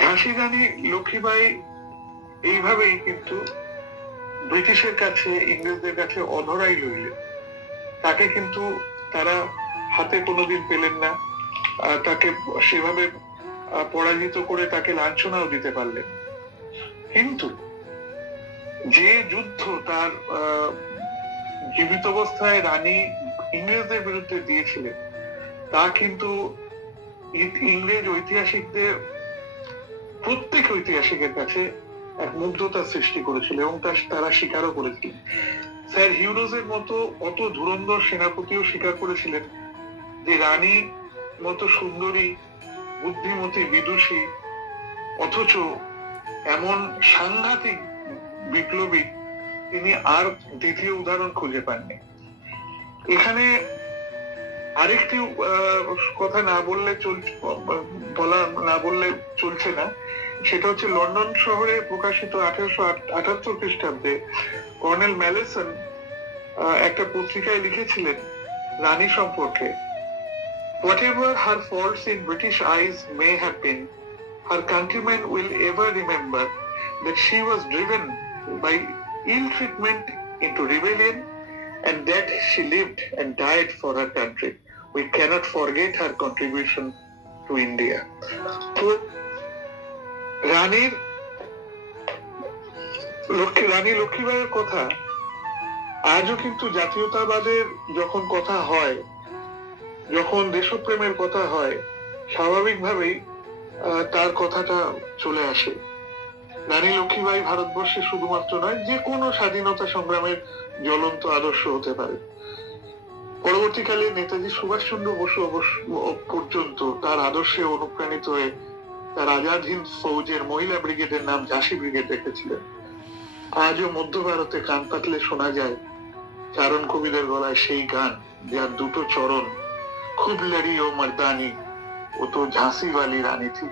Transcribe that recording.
ঝাঁসি রানী লক্ষ্মীবাই এইভাবেই কিন্তু ব্রিটিশের কাছে, ইংরেজদের কাছে অধরাই রইলেন। তাকে কিন্তু তারা হাতে কোনোদিন পেলেন না, তাকে সেভাবে পরাজিত করে তাকে লাঞ্ছনাও দিতে পারলেন। কিন্তু যে যুদ্ধ তার জীবিত অবস্থায় রানী ইংরেজদের বিরুদ্ধে দিয়েছিলেন, তা কিন্তু ইংরেজ ঐতিহাসিকদের, প্রত্যেক ঐতিহাসিকের কাছে এক মুগ্ধতার সৃষ্টি করেছিল এবং তারা স্বীকারও করেছিল। স্যার হিউরোজের মতো অত ধুরন্ধর সেনাপতিও স্বীকার করেছিলেন যে রানী মতো সুন্দরী, বুদ্ধিমতী, বিদুষী, অথচ এমন সাংঘাতিক বিপ্লবী তিনি আর দ্বিতীয় উদাহরণ খুঁজে পাননি। এখানে আরেকটি কথা না বললে চলছে না, সেটা হচ্ছে লন্ডন শহরে প্রকাশিত 1878 খ্রিস্টাব্দে কর্নেল ম্যালেসন একটা পত্রিকায় লিখেছিলেন রানী সম্পর্কে, whatever her faults in British eyes may have been, her countrymen will ever remember that she was driven by ill treatment into rebellion and that she lived and died for her country. We cannot forget her contribution to India. তো রানী লক্ষ্মীবাইয়ের কথা আজও কিন্তু জাতীয়তাবাদের যখন কথা হয়, যখন দেশপ্রেমের কথা হয়, স্বাভাবিকভাবেই তার কথাটা চলে আসে। রানী লক্ষ্মীবাই ভারতবর্ষে শুধুমাত্র নয়, যে কোনো স্বাধীনতা সংগ্রামের জ্বলন্ত আদর্শ হতে পারে। পরবর্তীকালে নেতাজি সুভাষচন্দ্র বসু পর্যন্ত তার আদর্শে অনুপ্রাণিত হয়ে তার আজাদ হিন্দ ফৌজের মহিলা ব্রিগেডের নাম ঝাঁসি ব্রিগেড রেখেছিলেন। আজও মধ্য ভারতে কান পাতলে শোনা যায় চারণ কবিদের গলায় সেই গান, যার দুটো চরণ, খুব লড়ি ও মর্দানি, ও তো ঝাঁসি ওয়ালি রানী থি।